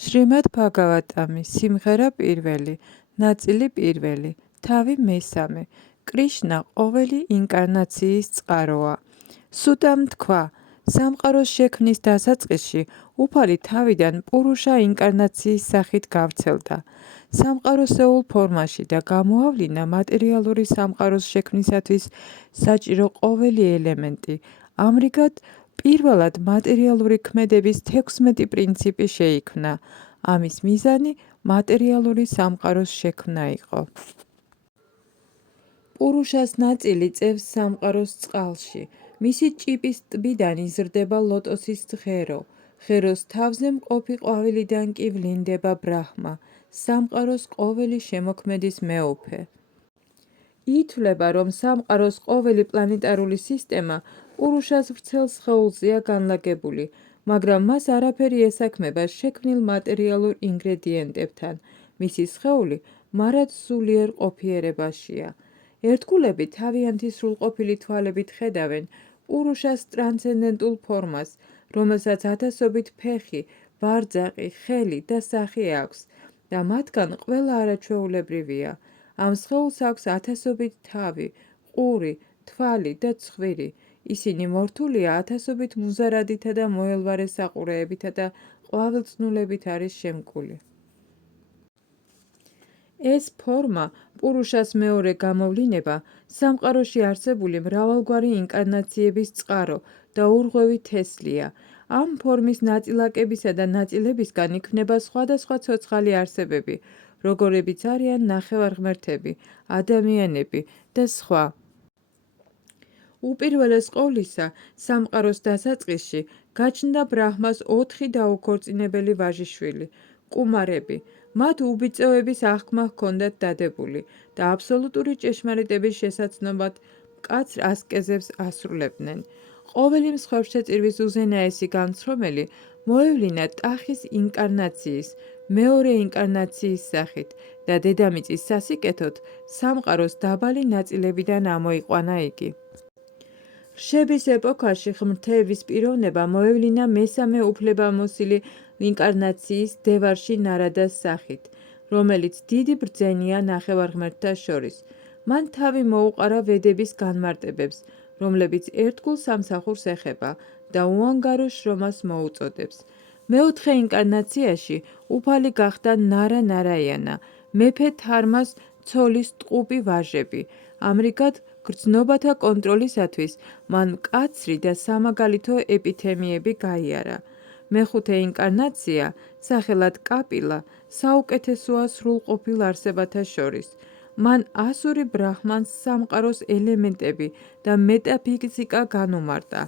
შრიმად ბჰაგავატამი, სიმღერა პირველი, ნაწილი პირველი, თავი მესამე. კრიშნა ყოველი ინკარნაციის წყაროა. სუტამ თქვა, სამყაროს შექმნის დასაწყისში უფალი თავიდან პურუშა ინკარნაციის სახით გავრცელდა. სამყაროსეულ ფორმაში და გამოავლინა მატერიალური სამყაროს შექმნისათვის საჭირო ყოველი ელემენტი. ამრიგად, პირველად მატერიალური ქმედების 16 პრინციპი შეიქმნა. ამის მიზანი მატერიალური სამყაროს შექმნა იყო. პურუშას ნაწილი წევს სამყაროს წყალში. მისი ჭიპის ტბიდან იზრდება ლოტოსის ღერო. ღეროს თავზე მყოფი ყვავილიდან კი ვლინდება ბრაჰმა, სამყაროს ყოველი შემოქმედის მეუფე. ითვლება, რომ სამყაროს ყოველი პლანეტარული სისტემა პურუშას ვრცელ სხეულზეა განლაგებული, მაგრამ მას არაფერი ესაქმება შექმნილ მატერიალურ ინგრედიენტებთან. მისი სხეული მარად სულიერ ყოფიერებაშია. ერთგულები თავიანთი სრულყოფილი თვალებით ხედავენ პურუშას ტრანსცენდენტულ ფორმას, რომელსაც ათასობით ფეხი, ბარძაყი, ხელი და სახე აქვს და მათგან ყველა არაჩვეულებრივია. ამ სხეულს აქვს ათასობით თავი, ყური, თვალი და ცხვირი. ისინი მორთულია ათასობით მუზარადითა და მოელვარე საყურეებითა და ყვავილწნულებით არის შემკული. ეს ფორმა, პურუშას მეორე გამოვლინება, სამყაროში არსებული მრავალგვარი ინკარნაციების წყარო და ურღვევი თესლია. ამ ფორმის ნაწილაკებისა და ნაწილებისგან იქმნება სხვადასხვა ცოცხალი არსებები, როგორებიც არიან ნახევარღმერთები, ადამიანები და სხვა. უპირველეს ყოვლისა, სამყაროს დასაწყისში გაჩნდა ბრაჰმას 4 დაუქორწინებელი ვაჟიშვილი, კუმარები. მათ უბიწევების აღქმა ჰქონდათ დადებული და აბსოლუტური ჭეშმარიტების შესაცნობად მკაცრ ასკეზებს ასრულებდნენ. ყოველი მსხვერპლშეწირვის უზენაესი განცრომელი მოევლინა ტახის ინკარნაციის, მეორე ინკარნაციის სახით და დედამიწის სასიკეთოდ სამყაროს დაბალი ნაწილებიდან ამოიყვანა იგი. რშების ეპოქაში ღმრთების პიროვნება მოევლინა მესამე უფლებამოსილი ინკარნაციის დევარში ნარადას სახით, რომელიც დიდი ბრძენია ნახევარღმერთთა შორის. მან თავი მოუყარა ვედების განმარტებებს, რომლებიც ერთგულ სამსახურს ეხება და უანგარო შრომას მოუწოდებს. მეოთხე ინკარნაციაში უფალი გახდა ნარა ნარაიანა, მეფე თარმას ცოლის ტყუპი ვაჟები. ამრიგად, გრძნობათა კონტროლისათვის მან მკაცრი და სამაგალითო ეპითემიები გაიარა. მეხუთე ინკარნაცია, სახელად კაპილა, საუკეთესოა სრულყოფილ არსებათა შორის. მან ასური ბრაჰმანს სამყაროს ელემენტები და მეტაფიზიკა განუმარტა,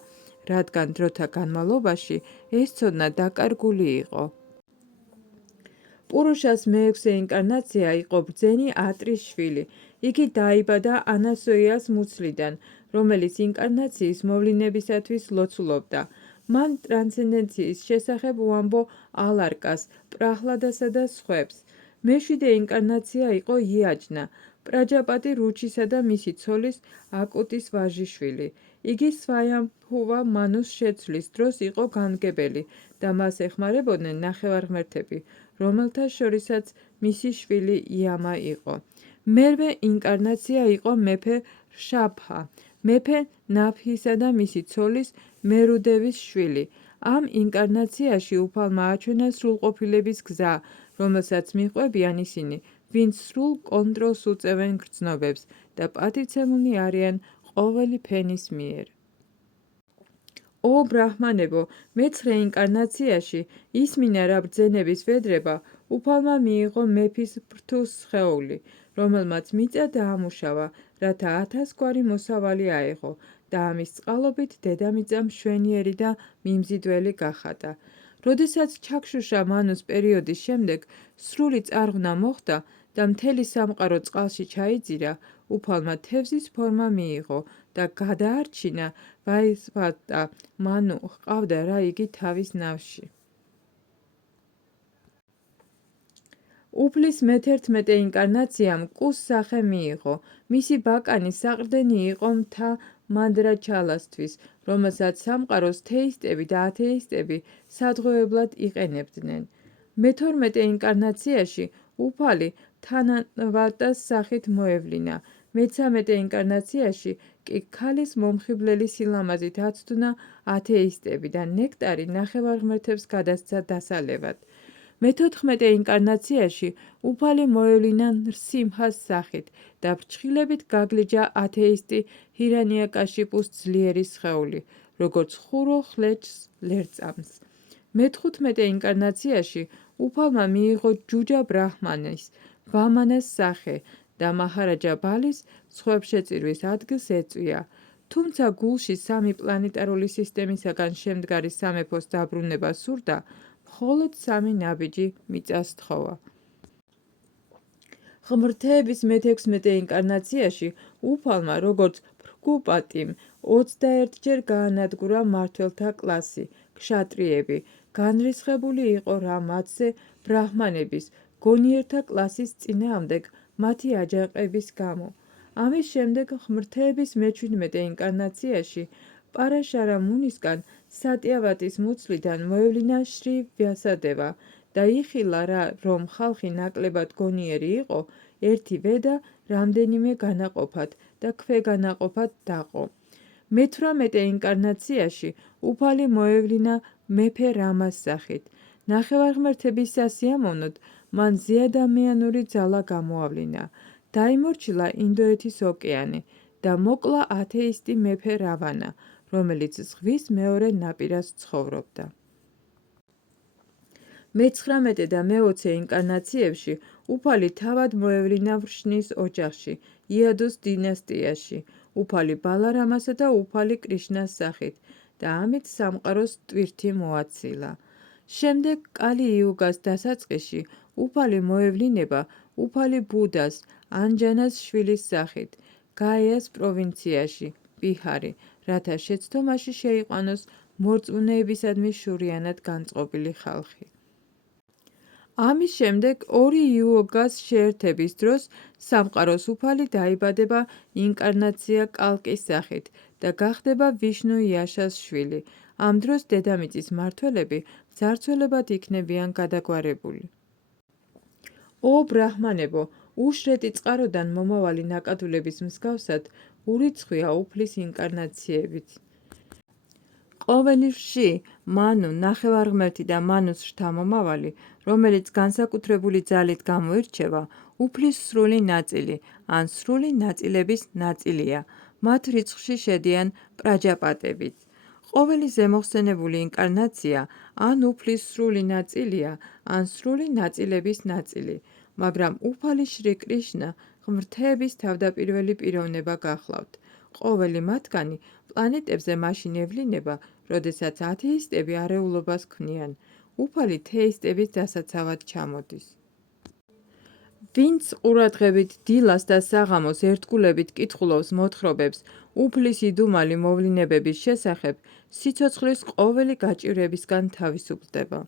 რადგან დროთა განმავლობაში ეს ცოდნა დაკარგული იყო. პურუშას მეექვსე ინკარნაცია იყო ბრძენი ატრის შვილი. იგი დაიბადა ანასოიას მუცლიდან, რომელიც ინკარნაციის მოვლინებისათვის ლოცულობდა. მან ტრანსცენდენციის შესახებ უამბო ალარკას, პრაჰლადასა და სხვებს. მეშვიდე ინკარნაცია იყო იაჯნა, პრაჯაპატი რუჩისა და მისი ცოლის აკუტის ვაჟიშვილი. იგი სვაიამბუვა მანუს შეცვლის დროს იყო განმგებელი და მას ეხმარებოდნენ ნახევარღმერთები, რომელთა შორისაც მისი შვილი იამა იყო. მერვე ინკარნაცია იყო მეფე რშაბჰა, მეფე ნაფჰისა და მისი ცოლის მერუდევის შვილი. ამ ინკარნაციაში უფალმა აჩვენა სრულყოფილების გზა, რომელსაც მიჰყვებიან ისინი, ვინც სრულ კონტროლს უწევენ გრძნობებს და პატივცემულნი არიან ყოველი ფენის მიერ. ო ბრაჰმანებო, მეცხრე ინკარნაციაში ისმინა რა ბრძენების ვედრება, უფალმა მიიღო მეფის ბრთუს სხეული, რომელმაც მიწა დაამუშავა, რათა 1000 გვარი მოსავალი აეღო და ამის წყალობით დედამიწა მშვენიერი და მიმზიდველი გახადა. როდესაც ჩაქშუშა მანუს პერიოდის შემდეგ სრული წარღვნა მოხდა და მთელი სამყარო წყალში ჩაიძირა, უფალმა თევზის ფორმა მიიღო და გადაარჩინა ვაისვატა მანუ ჰყავდა რა იგი თავის ნავში. უფლის მე-11 ინკარნაციამ კუს სახე მიიღო. მისი ბაკანი საყრდენი იყო მთა მანდრაჩალასთვის, რომელსაც სამყაროს თეისტები და ათეისტები სადღეობლად იყენებდნენ. მე-12 ინკარნაციაში უფალი თანავატას სახით მოევლინა. მე-13 ინკარნაციაში კი ქალის მომხიბვლელი სილამაზით აცდნა ათეისტები და ნექტარი ნახევარ-ღმერთებს გადასცა დასალევად. მე-14 ინკარნაციაში უფალი მოევლინა სიმჰას სახით და ფრჩხილებით გაგლიჯა ათეისტი ჰირანიაკაშიპუს ძლიერი სხეული, როგორც ხურო ხლეჭს ლერწამს. მე-15 ინკარნაციაში უფალმა მიიღო ჯუჯა ბრაჰმანის, ვამანას სახე და მაჰარაჯა ბალის სხვებშეწირვის ადგილს ეწვია. თუმცა გულში სამი პლანეტარული სისტემისაგან შემდგარი სამეფოს დაბრუნება სურდა, მხოლოდ სამი ნაბიჯი მიწას თხოვა. ღმრთების მე-16 ინკარნაციაში უფალმა, როგორც ფრგუპატიმ, 21-ჯერ გაანადგურა მმართველთა კლასი, ქშატრიები. განრისხებული იყო რა მათზე ბრაჰმანების, გონიერთა კლასის წინააღმდეგ მათი აჯანყების გამო. ამის შემდეგ ღმრთების მე-17 ინკარნაციაში პარაშარა მუნისგან სატიავატის მუცლიდან მოევლინა შრი ვიასადევა და იხილა რა რომ ხალხი ნაკლებად გონიერი იყო, ერთი ვედა რამდენიმე განაყოფად და ქვეგანაყოფად დაყო. მე-18 ინკარნაციაში უფალი მოევლინა მეფე რამას სახით. ნახევარღმერთების სასიამოვნოდ მან ზეადამიანური ძალა გამოავლინა. დაიმორჩილა ინდოეთის ოკეანე და მოკლა ათეისტი მეფე რავანა, რომელიც ზღვის მეორე ნაპირას ცხოვრობდა. მე-19 და მე-20 ინკარნაციებში უფალი თავად მოევლინა ვრშნის ოჯახში, იადოს დინასტიაში, უფალი ბალარამასა და უფალი კრიშნას სახით და ამით სამყაროს ტვირთი მოაცილა. შემდეგ კალი იუგას დასაწყისში უფალი მოევლინება უფალი ბუდას, ანჯანას შვილის სახით, გაიას პროვინციაში, ბიჰარი, რათა შეცდომაში შეიყვანოს მორწმუნეებისადმი შურიანად განწყობილი ხალხი. ამის შემდეგ ორი იუგას შეერთების დროს სამყაროს უფალი დაიბადება ინკარნაცია კალკის სახით და გახდება ვიშნუ იაშას შვილი. ამ დროს დედამიწის მმართველები ძარცველებად იქნებიან გადაგვარებული. ო ბრაჰმანებო, უშრეტი წყაროდან მომავალი ნაკადულების მსგავსად ურიცხვია უფლის ინკარნაციებით. ყოველი ვში, მანუ, ნახევარღმერთი და მანუს შთამომავალი, რომელიც განსაკუთრებული ძალით გამოირჩევა, უფლის სრული ნაწილი, ან სრული ნაწილების ნაწილია. მათ რიცხვში შედიან პრაჯაპატებიც. ყოველი ზემოხსენებული ინკარნაცია ან უფლის სრული ნაწილია, ან სრული ნაწილების ნაწილი, მაგრამ უფალი შრი კრიშნა ღმრთების თავდაპირველი პიროვნება გახლავთ. ყოველი მათგანი პლანეტებზე მაშინ ევლინება, როდესაც ათეისტები არეულობას ქმნიან. უფალი თეისტების დასაცავად ჩამოდის. ვინც ყურადღებით დილას და საღამოს ერთგულებით კითხულობს მოთხრობებს უფლის იდუმალი მოვლენებების შესახებ, სიცოცხლის ყოველი გაჭირვებისგან თავისუფლდება.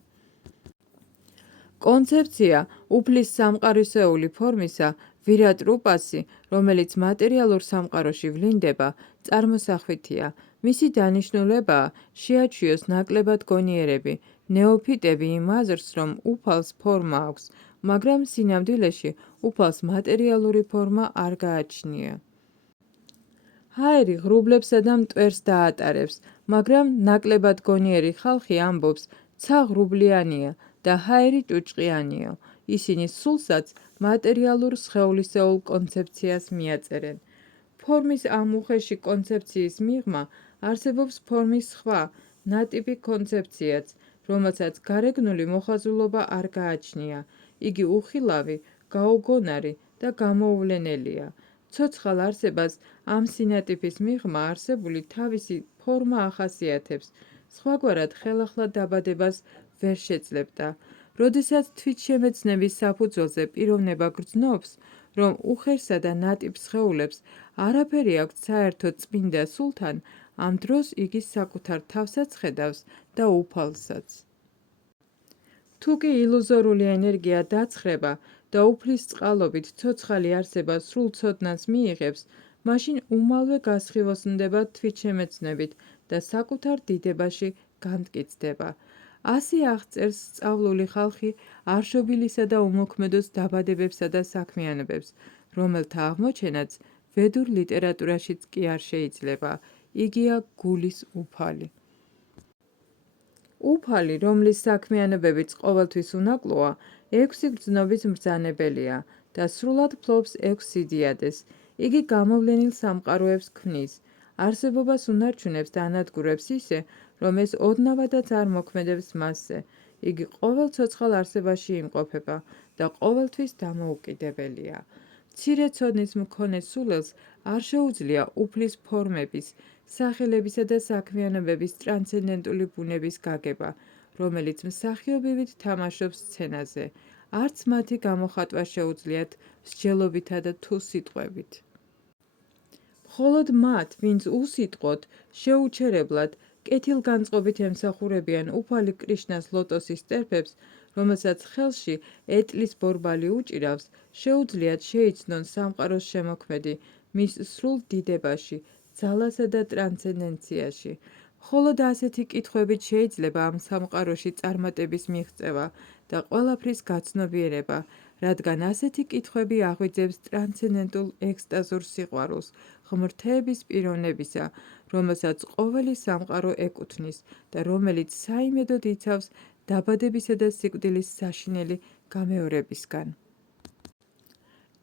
კონცეფცია უფლის სამყაროსეული ფორმისა, ვირატ რუპასი, რომელიც მატერიალურ სამყაროში ვლინდება, წარმოსახვითია. მისი დანიშნულებაა შეაჩვიოს ნაკლებად გონიერები, ნეოფიტები იმ აზრს, რომ უფალს ფორმა აქვს, მაგრამ სინამდვილეში უფალს მატერიალური ფორმა არ გააჩნია. ჰაერი ღრუბლებსა და მტვერს დაატარებს, მაგრამ ნაკლებად გონიერი ხალხი ამბობს, ცა ღრუბლიანია და ჰაერი ჭუჭყიანიო. ისინი სულსაც მატერიალურ სხეულისეულ კონცეფციას მიაწერენ. ფორმის ამ უხეში კონცეფციის მიღმა არსებობს ფორმის სხვა, ნატიფი კონცეფციაც, რომელსაც გარეგნული მოხაზულობა არ გააჩნია. იგი უხილავი, გაუგონარი და გამოუვლენელია. ცოცხალ არსებას ამ სინატიფის მიღმა არსებული თავისი ფორმა ახასიათებს, სხვაგვარად ხელახლა დაბადებას ვერ შეძლებდა. როდესაც თვითშემეცნების საფუძველზე პიროვნება გრძნობს, რომ უხერსა და ნატიფ სხეულებს არაფერი აქვთ საერთოდ წმინდა სულთან, ამ დროს იგი საკუთარ თავსაც ხედავს და უფალსაც. თუკი ილუზორული ენერგია დაცხრება და უფლის წყალობით ცოცხალი არსება სრულ ცოდნას მიიღებს, მაშინ უმალვე გასხივოსნდება თვითშემეცნებით და საკუთარ დიდებაში განმტკიცდება. ასე აღწერს სწავლული ხალხი არშობილისა და უმოქმედოს დაბადებებსა და საქმიანობებს, რომელთა აღმოჩენაც ვედურ ლიტერატურაშიც კი არ შეიძლება. იგია გულის უფალი. უფალი, რომლის საქმიანობებიც ყოველთვის უნაკლოა, 6 გრძნობის მბრძანებელია და სრულად ფლობს 6 სიდიადეს. იგი გამოვლენილ სამყაროებს ქმნის. არსებობას უნარჩუნებს და ანადგურებს ისე, რომ ეს ოდნავადაც არ მოქმედებს მასზე. იგი ყოველ ცოცხალ არსებაში იმყოფება და ყოველთვის დამოუკიდებელია. მცირე ცოდნის მქონე სულელს არ შეუძლია უფლის ფორმების, სახელებისა და საქმიანობების ტრანსცენდენტული ბუნების გაგება, რომელიც მსახიობივით თამაშობს სცენაზე. არც მათი გამოხატვა შეუძლიათ მსჯელობითა და თუ სიტყვებით. მხოლოდ მათ, ვინც უსიტყვოდ, შეუჩერებლად, კეთილგანწყობით ემსახურებიან უფალი კრიშნას ლოტოსის ტერფებს, რომელსაც ხელში ეტლის ბორბალი უჭირავს, შეუძლიათ შეიცნონ სამყაროს შემოქმედი მის სრულ დიდებაში, ძალასა და ტრანსცენდენციაში. მხოლოდ ასეთი კითხვებით შეიძლება ამ სამყაროში წარმატების მიღწევა და ყველაფრის გაცნობიერება, რადგან ასეთი კითხვები აღვიძებს ტრანსცენდენტულ ექსტაზურ სიყვარულს, ღმრთების პიროვნებისა, რომელსაც ყოველი სამყარო ეკუთვნის და რომელიც საიმედოდ იცავს დაბადებისა და სიკვდილის საშინელი გამეორებისგან.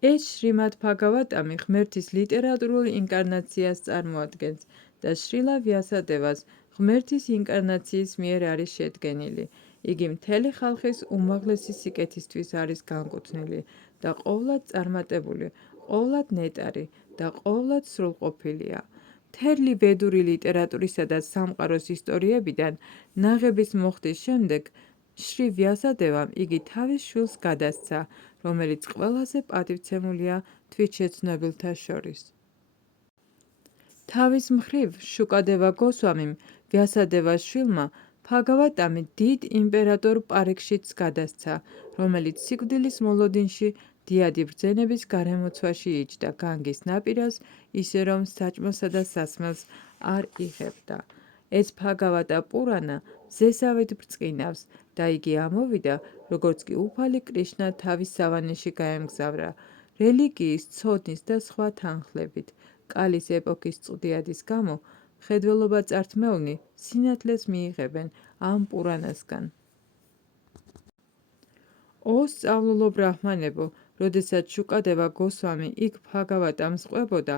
ეს შრიმად ბჰაგავატამი ღმერთის ლიტერატურულ ინკარნაციას წარმოადგენს და შრილა ვიასადევას ღმერთის ინკარნაციის მიერ არის შედგენილი. იგი მთელი ხალხის უმაღლესი სიკეთისთვის არის განკუთვნილი და ყოვლად წარმატებული, ყოვლად ნეტარი და ყოვლად სრულყოფილია. მთელი ვედური ლიტერატურისა და სამყაროს ისტორიებიდან ნაღების მოხდის შემდეგ შრი ვიასადევამ იგი თავის შვილს გადასცა, რომელიც ყველაზე პატივცემულია თვითშეცნობილთა შორის. თავის მხრივ შუკადევა გოსვამიმ ვიასადევას შვილმა ბჰაგავატამი დიდ იმპერატორ პარიქშიტს გადასცა, რომელიც სიკვდილის მოლოდინში დიადი ბრძენების გარემოცვაში იჯდა განგის ნაპირას, ისე რომ საჭმელსა და სასმელს არ იღებდა. ეს ბჰაგავატა პურანა ზესავით ბრწყინავს და იგი ამოვიდა, როგორც კი უფალი კრიშნა თავის სავანეში გაემგზავრა, რელიგიის, ცოდნის და სხვა თანხლებით. კალის ეპოქის წვდიადის გამო მხედველობა-წართმეულნი სინათლეს მიიღებენ ამ პურანასგან. ო სწავლულო ბრაჰმანებო, როდესაც შუკადევა გოსვამი იქ ბჰაგავატამს ყვებოდა,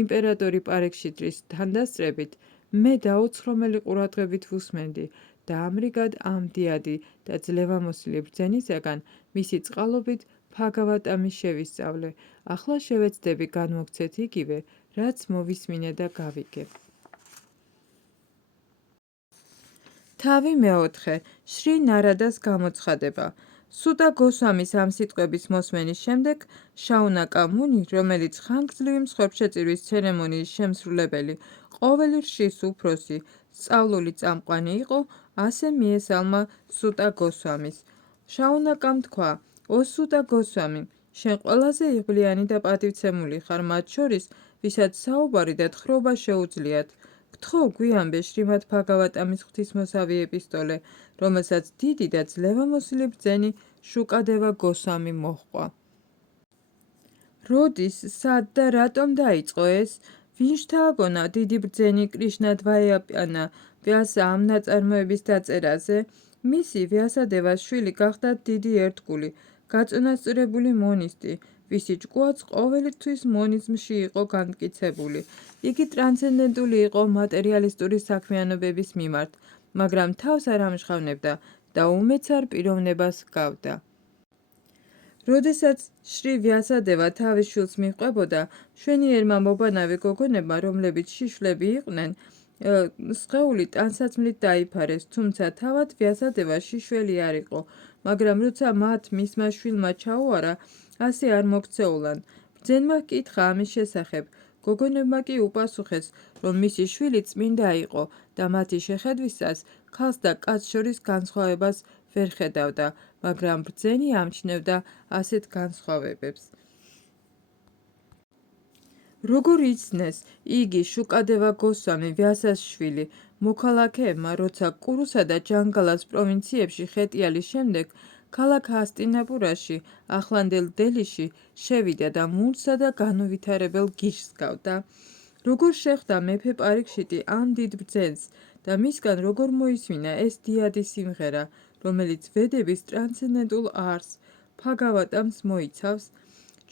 იმპერატორი პარიქშიტის თანდასწრებით, მე დაუცხრომელი ყურადღებით ვუსმენდი და ამრიგად ამ დიადი და ძლევამოსილი ბრძენისაგან მისი წყალობით ბჰაგავატამი შევისწავლე. ახლა შევეცდები განმოგცეთ იგივე, რაც მოვისმინე და გავიგებ. თავი მეოთხე. შრი ნარადას გამოცხადება. სუტა გოსვამის ამ სიტყვების მოსმენის შემდეგ შაუნაკა მუნი, რომელიც ხანგრძლივი მსხვერპლშეწირვის ცერემონიის შემსრულებელი, ყოველი რშის უფროსი, სწავლული წამყვანი იყო, ასე მიესალმა სუტა გოსვამის. შაუნაკამ თქვა: ო სუტა გოსვამი, შენ ყველაზე იღბლიანი და პატივცემული ხარ მათ შორის, ვისაც საუბარი და თხრობა შეუძლიათ. გთხოვ გვიანბე შრიმად ბჰაგავატამის ღვთისმოსავი ეპისტოლე, რომელსაც დიდი და ძლევამოსილი ბრძენი შუკადევა გოსვამი მოჰყვა. როდის, სად და რატომ დაიწყო ეს? ვინ შთააგონა დიდი ბრძენი კრიშნა დვაიაპანა ვიასა ამ ნაწარმოების დაწერაზე? მისი ვიასადევას შვილი გახდა დიდი ერთგული, გაწონასწორებული მონისტი, ვისი ჭკუაც ყოველთვის მონიზმში იყო განმტკიცებული. იგი ტრანსცენდენტული იყო მატერიალისტური საქმიანობების მიმართ, მაგრამ თავს არ ამჟღავნებდა და უმეცარ პიროვნებას ჰგავდა. როდესაც შრი ვიასადევა თავის შვილს მიჰყვებოდა, მშვენიერმა მობანავე გოგონებმა, რომლებიც შიშვლები იყვნენ, სხეული ტანსაცმლით დაიფარეს, თუმცა თავად ვიასადევა შიშველი არ იყო, მაგრამ როცა მათ მისმა შვილმა ჩაუარა, ასე არ მოქცეულან. ბრძენმა ჰკითხა ამის შესახებ, გოგონებმა კი უპასუხეს, რომ მისი შვილი წმინდა იყო და მათი შეხედვისას ქალს და კაცს შორის განსხვავებას ვერ ხედავდა, მაგრამ ბრძენი ამჩნევდა ასეთ განსხვავებებს. როგორ იცნეს იგი შუკადევა გოსვამი ვიასას შვილი, მოქალაქეებმა, როცა კურუსა და ჯანგალას პროვინციებში ხეტიალის შემდეგ ქალაქ ჰასტინაპურაში, ახლანდელ დელიში შევიდა და მუნსა და განუვითარებელ გიშს გავდა. როგორ შეხვდა მეფე პარიქშიტი ამ დიდ ბრძენს და მისგან როგორ მოისმინა ეს დიადი სიმღერა, რომელიც ვედების ტრანსცენდენტულ არსს, ბჰაგავატამს მოიცავს,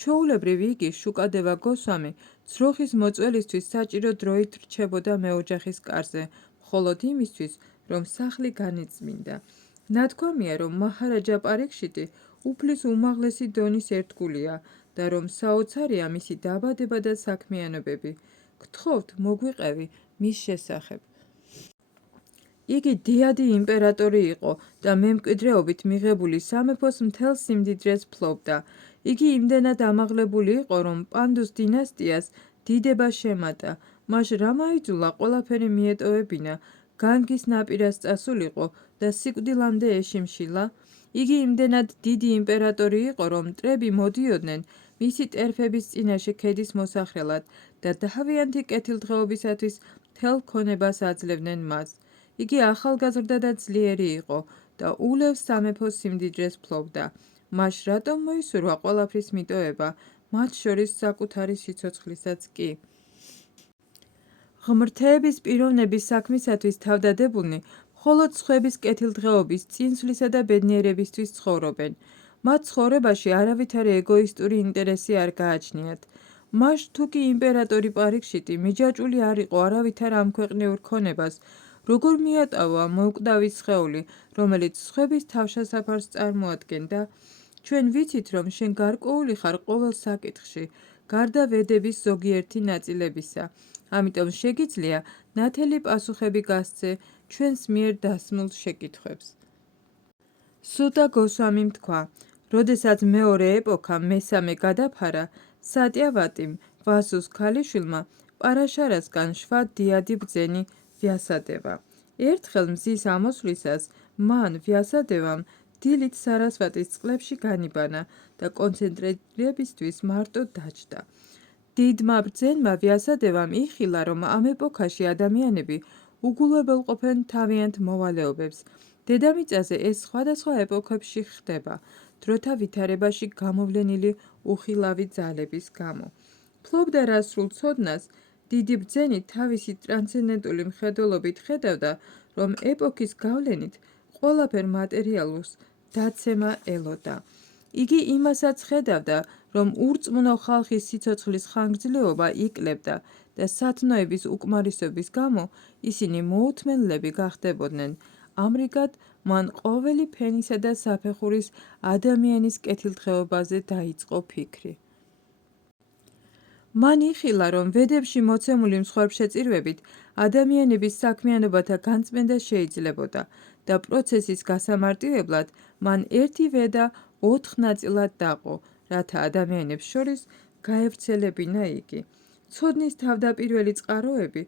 ჩვეულებრივ იგი, შუკადევა გოსვამი, ძროხის მოწველისთვის საჭირო დროით რჩებოდა მეოჯახის კარზე, მხოლოდ იმისთვის, რომ სახლი განიწმინდა. ნათქვამია, რომ მაჰარაჯა პარიქშიტი უფლის უმაღლესი დონის ერთგულია და რომ საოცარია მისი დაბადება და საქმიანობები. გთხოვთ, მოგვიყევი მის შესახებ. იგი დიადი იმპერატორი იყო და მემკვიდრეობით მიღებული სამეფოს მთელ სიმდიდრეს ფლობდა. იგი იმდენად ამაღლებული იყო, რომ პანდუს დინასტიას დიდება შემატა. მას რა მაიძულა ყველაფერი მიეტოვებინა, განგის ნაპირას წასულიყო და სიკვდილამდე ეშიმშილა? იგი იმდენად დიდი იმპერატორი იყო, რომ მტრები მოდიოდნენ მისი ტერფების წინაშე ქედის მოსახლად და თავიანთი კეთილდღეობისათვის მთელ ქონებას აძლევდნენ მას. იგი ახალგაზრდა და ძლიერი იყო და ულევს სამეფოს სიმდიდრეს ფლობდა. მას რატომ მოისურვა ყველაფრის მიტოვება, მათ შორის საკუთარი სიცოცხლესაც კი? ღმრთების პიროვნების საქმისათვის თავდადებულნი მხოლოდ სხვების კეთილდღეობის, წინსვლისა და ბედნიერებისთვის ცხოვრობენ. მათ ცხოვრებაში არავითარი ეგოისტური ინტერესი არ გააჩნიათ. მას თუ კი იმპერატორი პარიქშიტი მიჯაჭვული არ იყო არავითარ ამქვეყნიურ ქონებას, როგორ მიატავა მოკვდავი სხეული, რომელიც სხვების თავშესაფარს წარმოადგენდა? ჩვენ ვიცით, რომ შენ გარკვეული ხარ ყოველ საკითხში, გარდა ვედების ზოგიერთი ნაწილებისა. ამიტომ შეგიძლია ნათელი პასუხები გასცე ჩვენს მიერ დასმულ შეკითხვებს. სუტა გოსვამიმ თქვა, როდესაც მეორე ეპოქა მესამე გადაფარა, სატიავატიმ, ვასუს ქალიშვილმა, პარაშარასგან შვა დიადი ბრძენი ვიასადევა. ერთხელ მზის ამოსვლისას მან ვიასადევამ დილით სარასვატის წყლებში განიბანა და კონცენტრირებისთვის მარტო დაჯდა. დიდმა ბრძენმა ვიასადევამ იხილა, რომ ამ ეპოქაში ადამიანები უგულებელყოფენ თავიანთ მოვალეობებს. დედამიწაზე ეს სხვადასხვა ეპოქებში ხდება, დროთა ვითარებაში გამოვლენილი უხილავი ძალების გამო. ფლობდა რა სრულ ცოდნას, დიდი ბრძენი თავისი ტრანსცენდენტული მხედველობით ხედავდა, რომ ეპოქის გავლენით ყველაფერ მატერიალურს დაცემა ელოდა. იგი იმასაც ხედავდა, რომ ურწმუნო ხალხის სიცოცხლის ხანგრძლივობა ikლებდა და სათნოების უკმარისობის გამო ისინი მოუთმენლები გახდებოდნენ. ამრიგად, მან ყოველი ფენისა და საფეხურის ადამიანის კეთილდღეობაზე დაიწყო ფიქრი. მან იხილა, რომ ვედებში მოცემული მსხვერპლშეწირვებით ადამიანების საქმიანობათა განწმენდა შეიძლებოდა და პროცესის გასამარტივებლად მან ერთი ვედა 4 ნაწილად დაყო, რათა ადამიანებს შორის გაევრცელებინა იგი. ცოდნის თავდაპირველი წყაროები,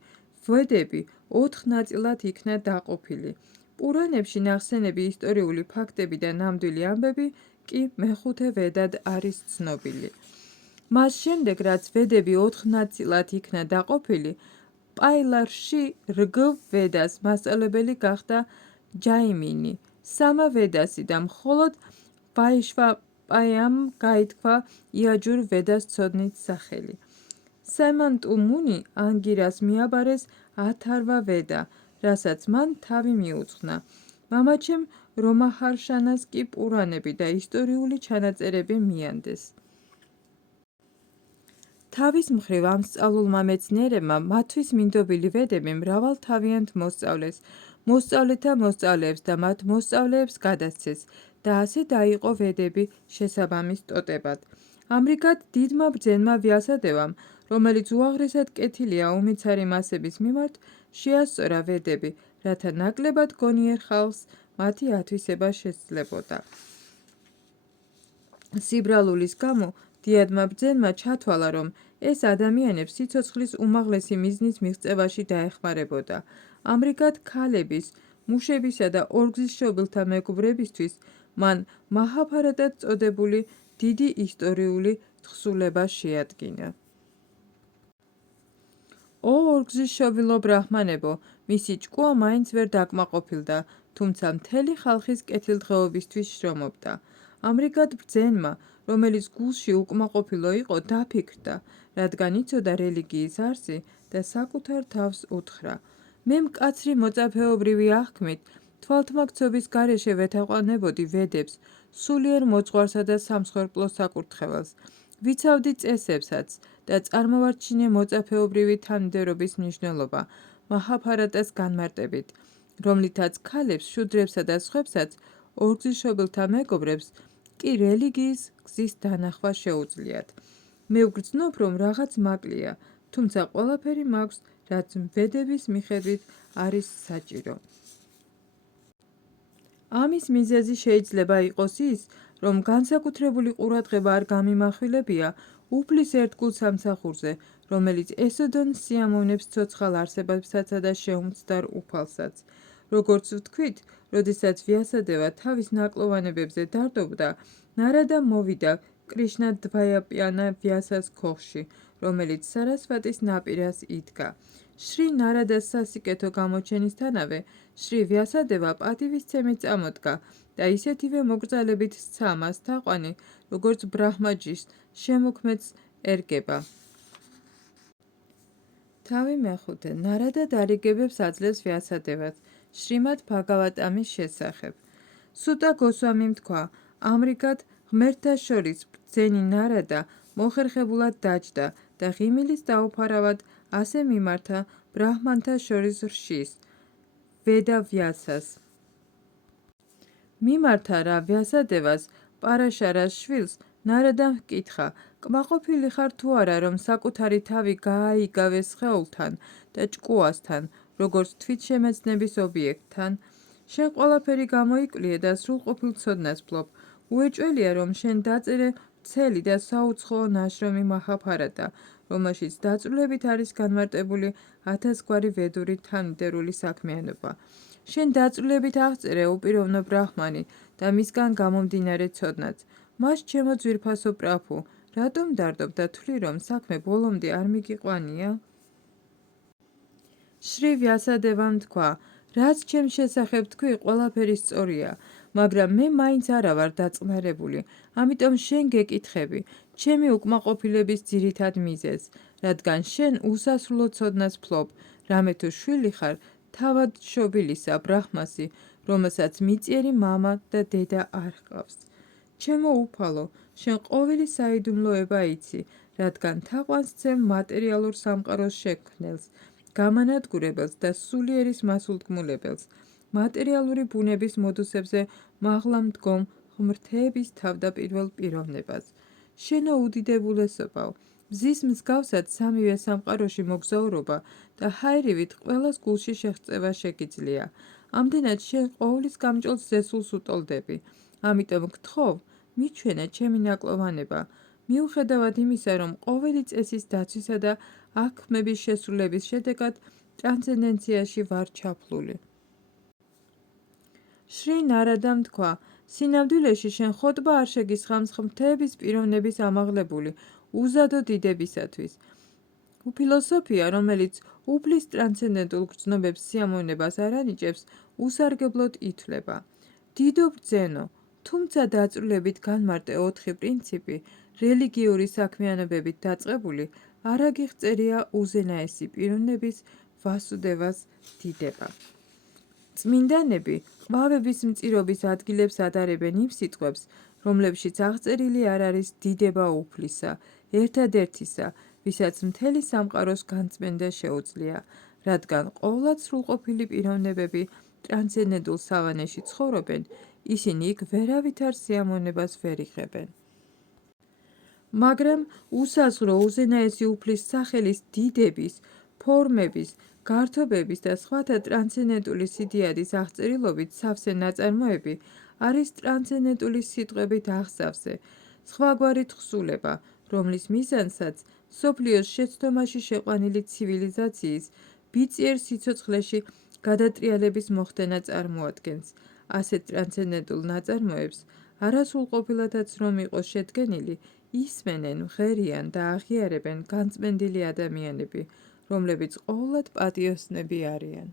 ვედები 4 ნაწილად იქნა დაყოფილი. პურანებში ნახსენები ისტორიული ფაქტები და ნამდვილი ამბები კი მეხუთე ვედად არის ცნობილი. მას შემდეგ, რაც ვედები 4 ნაწილად იქნა დაყოფილი, პაილარში რგ ვედას მასწავლებელი გახდა ჯაიმინი, სამა ვედასი და მხოლოდ ვაიშვაპაიამ გაითქვა იაჯურ ვედას ცოდნით სახელი. სემანტუ მუნი ანგირას მიაბარეს ათარვა ვედა, რასაც მან თავი მიუძღვნა. მამაჩემ რომაჰარშანას კი პურანები და ისტორიული ჩანაწერები მიანდეს. თავის მხრივ ამ სწავლულმა მეცნიერებმა მათთვის მინდობილი ვედები მრავალთავიანთ მოსწავლეს, მოსწავლეთა მოსწავლეებს და მათ მოსწავლეებს გადასცეს და ასე დაიყო ვედები შესაბამის ტოტებად. ამრიგად, დიდმა ბრძენმა ვიასადევამ, რომელიც უაღრესად კეთილია უმიცარი მასების მიმართ, შეასწორა ვედები, რათა ნაკლებად გონიერ ხალხს მათი ათვისება შესძლებოდა. სიბრალულის გამო დიადმა ბრძენმა ჩათვალა, რომ ეს ადამიანებს სიცოცხლის უმაღლესი მიზნის მიღწევაში დაეხმარებოდა. ამრიგად, ქალების, მუშებისა და ორგზის მეგობრებისთვის მან მაჰაბჰარატად წოდებული დიდი ისტორიული თხზულება შეადგინა. ო ორგზის ბრაჰმანებო, მისი ჭკუა მაინც ვერ დაკმაყოფილდა, თუმცა მთელი ხალხის კეთილდღეობისთვის შრომობდა. ამრიგად ბრძენმა, რომელიც გულში უკმაყოფილო იყო, დაფიქრდა, რადგან იცოდა რელიგიის არსი და საკუთარ თავს უთხრა: მე მკაცრი მოწაფეობრივი აღქმით, თვალთმაქცობის გარეშე ვეთაყვანებოდი ვედებს, სულიერ მოძღვარსა და სამსხვერპლო საკურთხეველს, ვიცავდი წესებსაც და წარმოვარჩინე მოწაფეობრივი თანმიმდევრობის მნიშვნელობა მაჰაბჰარატას განმარტებით, რომლითაც ქალებს, შუდრებსა და სხვებსაც ორგზიშობილთა მეგობრებს კი რელიგიის გზის დანახვა შეუძლიათ. მე ვგრძნობ, რომ რაღაც მაკლია, თუმცა ყველაფერი მაქვს, რაც ვედების მიხედვით არის საჭირო. ამის მიზეზი შეიძლება იყოს ის, რომ განსაკუთრებული ყურადღება არ გამიმახვილებია უფლის ერთგულ სამსახურზე, რომელიც ესოდონ სიამოვნებს ცოცხალ არსებებსაცა და შეუმცდარ უფალსაც. როგორც ვთქვით, როდესაც ვიასადევა თავის ნაკლოვანებებზე დარდობდა, ნარადა მოვიდა კრიშნა დვაიაპაიანა ვიასას ქოხში, რომელიც სარასვატის ნაპირას იდგა. შრი ნარადას სასიკეთო გამოჩენისთანავე, შრი ვიასადევა პატივისცემით წამოდგა და ისეთივე მოკრძალებით სცა მას თაყვანი, როგორც ბრაჰმაჯის შემოქმედს ერგება. თავი მეხუთე. ნარადა დარიგებებს აძლევს ვიასადევას შრიმად ბჰაგავატამის შესახებ. სუტა გოსვამიმ თქვა: ამრიგად, ღმერთთა შორის ბრძენი ნარადა მოხერხებულად დაჯდა და ღიმილის დაუფარავად ასე მიმართა ბრაჰმანთა შორის რშის, ვედა ვიასას. მიმართა რა ვიასადევას პარაშარას შვილს, ნარადამ ჰკითხა: კმაყოფილი ხარ თუ არა, რომ საკუთარი თავი გააიგავე სხეულთან და ჭკუასთან, როგორც თვითშემეცნების ობიექტთან? შენ ყველაფერი გამოიკვლიე და სრულყოფილ ცოდნას ფლობ. უეჭველია, რომ შენ დაწერე ვრცელი და საუცხოო ნაშრომი მაჰაბჰარატა, რომელშიც დაწვრილებით არის განმარტებული 1000 ვედური თანმიმდევრული საქმიანობა. შენ დაწვრილებით აღწერე უპიროვნო ბრაჰმანი და მისგან გამომდინარე ცოდნაც. მას ჩემო ძვირფასო პრაფუ, რატომ დარდობ და თვლი, რომ საქმე ბოლომდე არ მიგიყვანია? შრი ვიასადევამ თქვა: რაც ჩემს შესახებ თქვი, ყველაფერი სწორია, მაგრამ მე მაინც არა ვარ დაწყნარებული, ამიტომ შენ გეკითხები ჩემი უკმაყოფილების ძირითად მიზეზს, რადგან შენ უსასრულო ცოდნას ფლობ, რამე თუ შვილი ხარ თავად შობილისა ბრაჰმასი, რომელსაც მიწიერი მამა და დედა არ ჰყავს. ჩემო უფალო, შენ ყოველი საიდუმლოება იცი, რადგან თაყვანს სცემ მატერიალურ სამყაროს შექმნელს, გამანადგურებელს და სულიერის მასულთქმულებელს, მატერიალური ბუნების მოდუსებზე მაღლა მდგომ ღმრთების თავდაპირველ პიროვნებას. შენო უდიდებულესობავ, მზის მსგავსად სამივე სამყაროში მოგზაურობა და ჰაერივით ყველას გულში შეღწევა შეგიძლია. ამდენად შენ ყოვლის გამჭოლს ზესულს უტოლდები. ამიტომ გთხოვ, მიჩვენე ჩემი ნაკლოვანება. მიუხედავად იმისა, რომ ყოველი წესის დაცვისა და აღქმების შესრულების შედეგად ტრანსცენდენციაში ვარ ჩაფლული. შრი ნარადამ თქვა: სინამდვილეში შენ ხოტბა არ შეგისხამს ღმრთების პიროვნების ამაღლებული, უზადო დიდებისათვის. უფილოსოფია, რომელიც უფლის ტრანსცენდენტულ გრძნობებს სიამოვნებას არ ანიჭებს, უსარგებლოდ ითვლება. დიდო ბრძენო, თუმცა დაწვრილებით განმარტე 4 პრინციპი, რელიგიური საქმიანობებით დაწყებული, არ აგიღწერია უზენაესი პიროვნების ვასუდევას დიდება. წმინდანები ყვავების მწირობის ადგილებს ადარებენ იმ სიტყვებს, რომლებშიც აღწერილი არ არის დიდება უფლისა, ერთადერთისა, ვისაც მთელი სამყაროს განწმენდა შეუძლია, რადგან ყოვლად სრულყოფილი პიროვნებები ტრანსცენდენტულ სავანეში ცხოვრობენ, ისინი იქ ვერავითარ სიამოვნებას ვერ იღებენ. მაგრამ უსაზღვრო უზენაესი უფლის სახელის დიდების, ფორმების, გართობების და სხვათა ტრანსცენდენტული სიდიადის აღწერილობით სავსე ნაწარმოები არის ტრანსცენდენტული სიტყვებით აღსავსე, სხვაგვარი თხზულება, რომლის მიზანსაც მსოფლიოს შეცდომაში შეყვანილი ცივილიზაციის ბიწიერ სიცოცხლეში გადატრიალების მოხდენა წარმოადგენს. ასეთ ტრანსცენდენტულ ნაწარმოებს, არასრულყოფილადაც რომ იყოს შედგენილი, ისმენენ, მღერიან და აღიარებენ განწმენდილი ადამიანები, რომლებიც ყოვლად პატიოსნები არიან.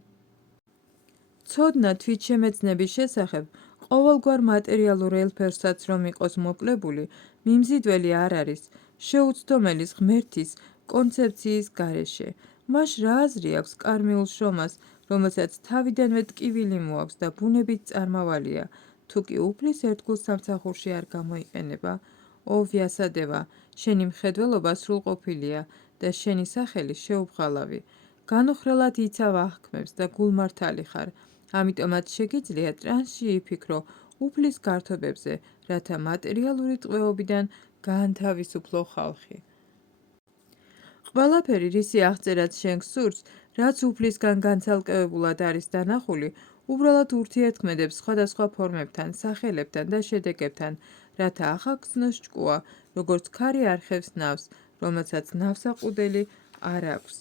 ცოდნა თვითშემეცნების შესახებ ყოველგვარ მატერიალურ ელფერსაც რომ იყოს მოკლებული, მიმზიდველი არ არის შეუცდომელი ღმერთის კონცეფციის გარეშე. მას რა აზრი აქვს კარმიულ შრომას, რომელსაც თავიდანვე ტკივილი მოაქვს და ბუნებით წარმავალია, თუ კი უფლის ერთგულ სამსახურში არ გამოიყენება? ო ვიასადევა, შენი მხედველობა სრულყოფილია და შენი სახელი შეუბრალავი. განუხრელად იცავ აღქმებს და გულმართალი ხარ, ამიტომაც შეგიძლია ტრანსში იფიქრო უფლის გართობებზე, რათა მატერიალური ტყვეობიდან გაანთავისუფლო ხალხი. ყველაფერი, რისი აღწერაც შენ გსურს, რაც უფლისგან განცალკევებულად არის დანახული, უბრალოდ ურთიერთქმედებს სხვადასხვა ფორმებთან, სახელებთან და შედეგებთან, რათა ახალგზნოს ჭკუა, როგორც ქარი არხევს ნავს, რომელსაც ნავსაყუდელი არ აქვს.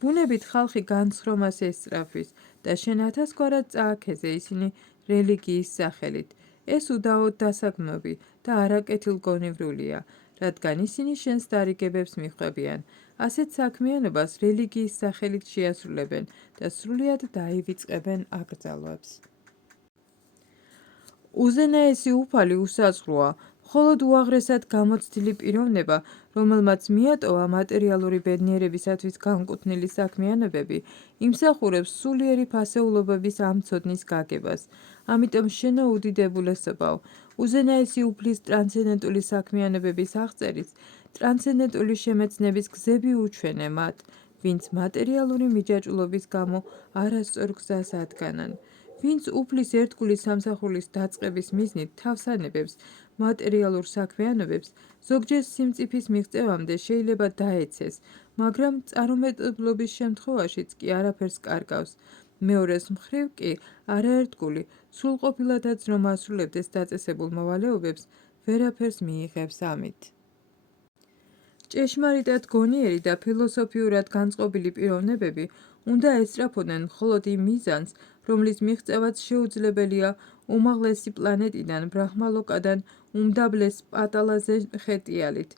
ბუნებით ხალხი განცხრომას ესწრაფვის და შენ ათასგვარად წააქეზე ისინი რელიგიის სახელით. ეს უდავოდ დასაგმობი და არაკეთილგონივრულია, რადგან ისინი შენს დარიგებებს მიჰყვებიან. ასეთ საქმიანობას რელიგიის სახელით შეასრულებენ და სრულიად დაივიწყებენ აკრძალვებს. უზენაესი უფალი უსაზღვროა, მხოლოდ უაღრესად გამოცდილი პიროვნება, რომელმაც მიატოვა მატერიალური ბედნიერებისათვის განკუთვნილი საქმიანობები, იმსახურებს სულიერი ფასეულობების ამ ცოდნის გაგებას. ამიტომ შენო უდიდებულესობაო, უზენაესი უფლის ტრანსცენდენტული საქმიანობების აღწერის, ტრანსცენდენტული შემეცნების გზები უჩვენე მათ, ვინც მატერიალური მიჯაჭვულობის გამო არასწორ გზას ადგანან. ვინც უფლის ერთგული სამსახურის დაწყების მიზნით თავს ანებებს მატერიალურ საქმიანობებს, ზოგჯერ სიმწიფის მიღწევამდე შეიძლება დაეცეს, მაგრამ წარუმატებლობის შემთხვევაშიც კი არაფერს კარგავს. მეორეს მხრივ კი არაერთგული, სრულყოფილადაც რომ ასრულებდეს დაწესებულ მოვალეობებს, ვერაფერს მიიღებს ამით. ჭეშმარიტად გონიერი და ფილოსოფიურად განწყობილი პიროვნებები უნდა ესწრაფოდნენ მხოლოდ იმ მიზანს, რომლის მიღწევაც შეუძლებელია უმაღლესი პლანეტიდან ბრაჰმალოკადან უმდაბლეს პატალაზე ხეტიალით.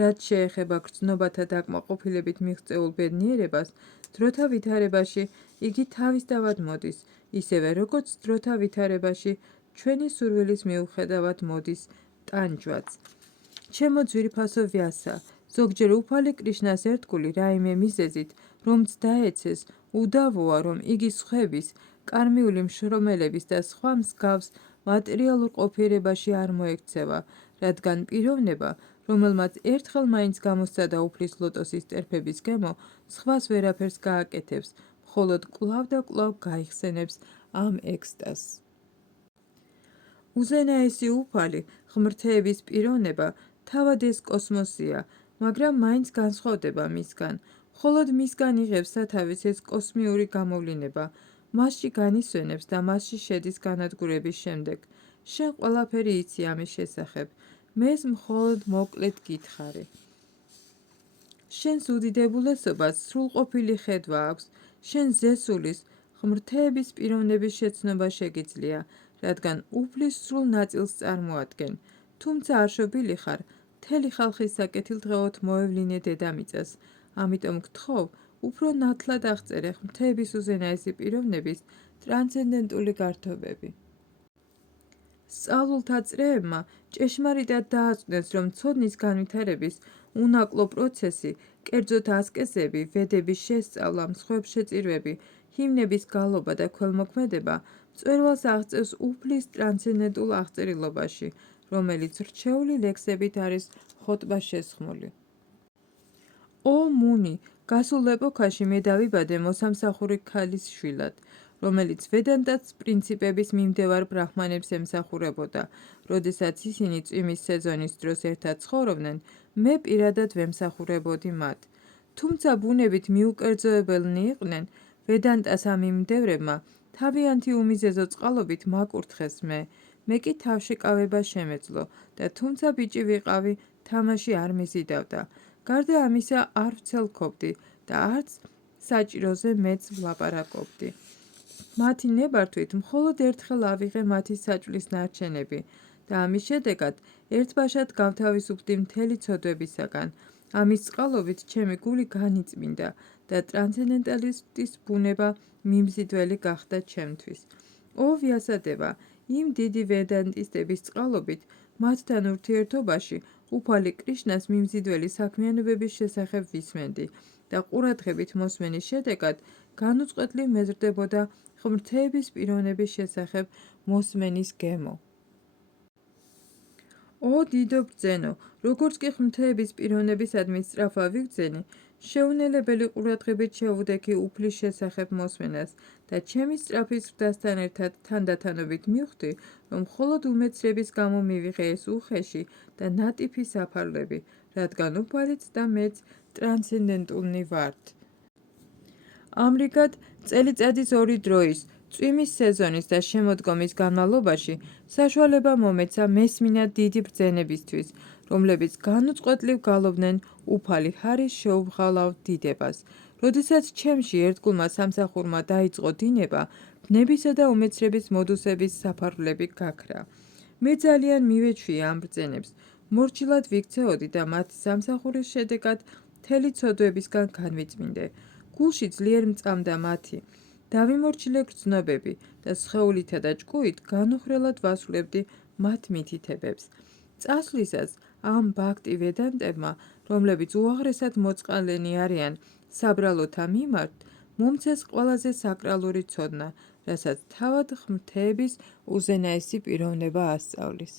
რაც შეეხება გრძნობათა დაკმაყოფილებით მიღწეულ ბედნიერებას, დროთა ვითარებაში იგი თავისთავად მოდის, ისევე როგორც დროთა ვითარებაში ჩვენი სურვილის მიუხედავად მოდის ტანჯვაც. ჩემო ძვირფასო ვიასა, ზოგჯერ უფალი კრიშნას ერთგული რაიმე მიზეზით, რომც დაეცეს, უდავოა, რომ იგი სხვების, კარმიული მშრომელების და სხვა მსგავს მატერიალურ ყოფიერებაში არ მოექცევა, რადგან პიროვნება, რომელმაც ერთხელ მაინც გამოსცადა უფლის ლოტოსის ტერფების გემო, სხვას ვერაფერს გააკეთებს, მხოლოდ კვლავ და კვლავ გაიხსენებს ამ ექსტაზს. უზენაესი უფალი, ღმრთების პიროვნება, თავად ეს კოსმოსია, მაგრამ მაინც განსხვავდება მისგან, მხოლოდ მისგან იღებს სათავეს ეს კოსმიური გამოვლინება, მასში განისვენებს და მასში შედის განადგურების შემდეგ. შენ ყველაფერი იცი ამის შესახებ, მეს მხოლოდ მოკლედ გითხარი. შენს უდიდებულესობას სრულყოფილი ხედვა აქვს, შენ ზესულის, ღმრთების პიროვნების შეცნობა შეგიძლია, რადგან უფლის სრულ ნაწილს წარმოადგენ. თუმცა არ შობილი ხარ, მთელი ხალხის საკეთილდღეოდ მოევლინე დედამიწას, ამიტომ გთხოვ, უფრო ნათლად აღწერე ღმრთების უზენაესი პიროვნების ტრანსცენდენტული გართობები. სწავლულთა წრეებმა ჭეშმარიტად დააწყვიტეს, რომ ცოდნის განვითარების უნაკლო პროცესი, კერძოდ ასკეზები, ვედების შესწავლა, მსხვერპლ შეწირვები, ჰიმნების გალობა და ქველმოქმედება, მწვერვალს აღწევს უფლის ტრანსცენდენტულ აღწერილობაში, რომელიც რჩეული ლექსებით არის ხოტბა შესხმული. ო მუნი, გასულ ეპოქაში მე დავიბადე მოსამსახური ქალის შვილად, რომელიც ვედანტას პრინციპების მიმდევარ ბრაჰმანებს ემსახურებოდა. როდესაც ისინი წვიმის სეზონის დროს ერთად ცხოვრობდნენ, მე პირადად ვემსახურებოდი მათ. თუმცა ბუნებით მიუკერძოებელნი იყვნენ, ვედანტას ამ მიმდევრებმა თავიანთი უმიზეზო წყალობით მაკურთხეს მე კი თავშეკავება შემეძლო და თუმცა ბიჭი ვიყავი, თამაში არ მიზიდავდა. გარდა ამისა არ ვცელქობდი და არც საჭიროზე მეც ვლაპარაკობდი. მათი ნებართვით მხოლოდ ერთხელ ავიღე მათი საჭვლის ნარჩენები და ამის შედეგად ერთბაშად გავთავისუფლდი მთელი ცოდვებისაგან. ამის წყალობით ჩემი გული განიწმინდა და ტრანსცენდენტალისტის ბუნება მიმზიდველი გახდა ჩემთვის. ვიასადება, იმ დიდი ვედანტისტების წყალობით, მათთან ურთიერთობაში უფალი კრიშნას მიმზიდველი საქმიანობების შესახებ ვისმენდი და ყურადღებით მოსმენის შედეგად განუწყვეტლივ მეზრდებოდა ღმრთების პიროვნების შესახებ მოსმენის გემო. დიდო ბრძენო, როგორც კი ღმრთების პიროვნებისადმი სწრაფვა ვიგრძენი, შეუნელებელი ყურადღებით შევუდექი უფლის შესახებ მოსმენას და ჩემი სწრაფი ზრდასთან ერთად თანდათანობით მივხვდი, რომ მხოლოდ უმეცრების გამო მივიღე ეს უხეში და ნატიფი საფარლები, რადგან უფალიც და მეც ტრანსცენდენტულნი ვართ. ამრიგად, წელიწადის 2 დროის, წვიმის სეზონის და შემოდგომის განმავლობაში საშუალება მომეცა მესმინა დიდი ბრძენებისთვის, რომლებიც განუწყვეტლივ გალობდნენ უფალი ჰარის შეუღალავ დიდებას. როდესაც ჩემში ერთგულმა სამსახურმა დაიწყო დინება, ბნებისა და უმეცრების მოდუსების საფარვლები გაქრა. მე ძალიან მივეჩვია ამ ბრძენებს, მორჩილად ვიქცეოდი და მათი სამსახურის შედეგად მთელი ცოდვებისგან განვიწმინდე. გულში ძლიერ მწამდა მათი. დავიმორჩილე გრძნობები და სხეულითა და ჭკუით განუხრელად ვასრულებდი მათ მითითებებს. წასვლისას ამ ბაქტი ვედანტებმა, რომლებიც უაღრესად მოწყალენი არიან საბრალოთა მიმართ, მომცეს ყველაზე საკრალური ცოდნა, რასაც თავად ღმრთების უზენაესი პიროვნება ასწავლის.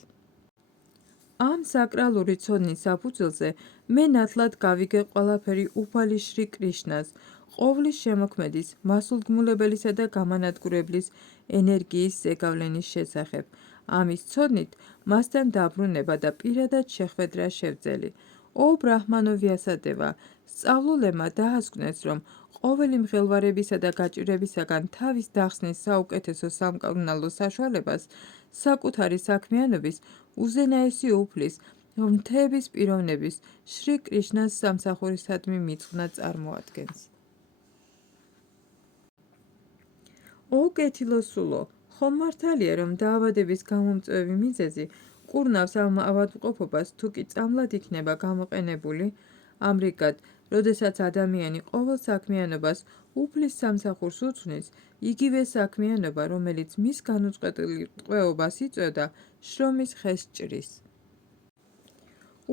ამ საკრალური ცოდნის საფუძველზე მე ნათლად გავიგე ყველაფერი უფალი შრი კრიშნას, ყოვლის შემოქმედის, მასულგმულებელისა და გამანადგურებლის ენერგიის ზეგავლენის შესახებ. ამის ცოდნით მასთან დაბრუნება და პირადად შეხვედრა შევძელი. ბრაჰმანო ვიასადება, სწავლულებმა დაასკვნეს, რომ ყოველი მღელვარებისა და გაჭირვებისაგან თავის დახსნის საუკეთესო სამკურნალო საშუალებას საკუთარი საქმიანობის უზენაესი უფლის, ღმრთების პიროვნების, შრი კრიშნას სამსახურისადმი მიძღვნა წარმოადგენს. კეთილოსულო, ხომ მართალია, რომ დაავადების გამომწვევი მიზეზი კურნავს ამ ავადმყოფობას თუ კი წამლად იქნება გამოყენებული? ამრიგად, როდესაც ადამიანი ყოველ საქმიანობას უფლის სამსახურს უძღვნის, იგივე საქმიანობა, რომელიც მის განუწყვეტელ ტყვეობას იწვევდა, შრომის ხეს ჭრის.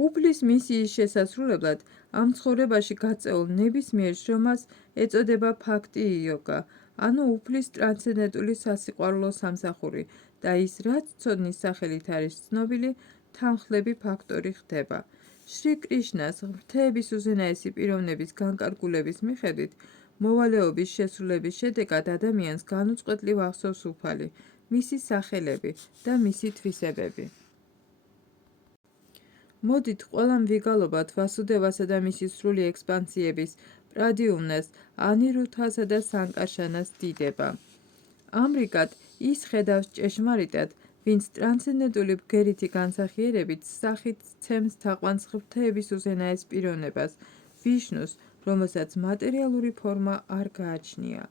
უფლის მისიის შესასრულებლად ამ ცხოვრებაში გაწეულ ნებისმიერ შრომას ეწოდება ფაქტი იოგა, ანუ უფლის ტრანსცენდენტული სასიყვარულო სამსახური და ის, რაც ცოდნის სახელით არის ცნობილი, თანმხლები ფაქტორი ხდება. შრი კრიშნას, ღმრთების უზენაესი პიროვნების განკარგულების მიხედვით, მოვალეობის შესრულების შედეგად ადამიანს განუწყვეტლივ ახსოვს უფალი, მისი სახელები და მისი თვისებები. მოდით ყველამ ვიგალობათ ვასუდევასა და მისი სრული ექსპანსიების, პრადიუმნას, ანირუთასა და სანკარშანას დიდება. ამრიგად, ის ხედავს ჭეშმარიტად, ვინც ტრანსცენდენტული ბგერითი განსახიერებით სახით ცემს თაყვანს ღმრთების უზენაეს პიროვნებას, ვიშნუს, რომელსაც მატერიალური ფორმა არ გააჩნია.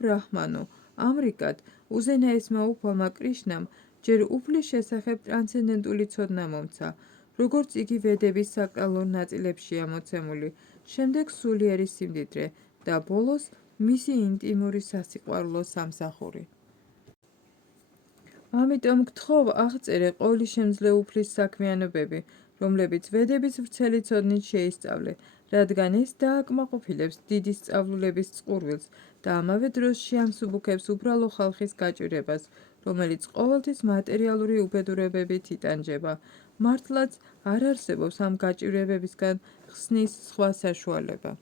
ბრაჰმანო, ამრიგად, უზენაესმა უფალმა კრიშნამ ჯერ უფლის შესახებ ტრანსცენდენტული ცოდნა მომცა, როგორც იგი ვედების საკრალურ ნაწილებშია მოცემული, შემდეგ სულიერი სიმდიდრე და ბოლოს მისი ინტიმური სასიყვარულო სამსახური. ამიტომ გთხოვ აღწერე ყოვლისშემძლე უფლის საქმიანობები, რომლებიც ვედების ვრცელი ცოდნით შეისწავლე, რადგან ეს დააკმაყოფილებს დიდი სწავლულების წყურვილს და ამავე დროს შეამსუბუქებს უბრალო ხალხის გაჭირებას, რომელიც ყოველთვის მატერიალური უბედურებებით იტანჯება. მართლაც არ არსებობს ამ გაჭირვებებისგან ხსნის სხვა საშუალება.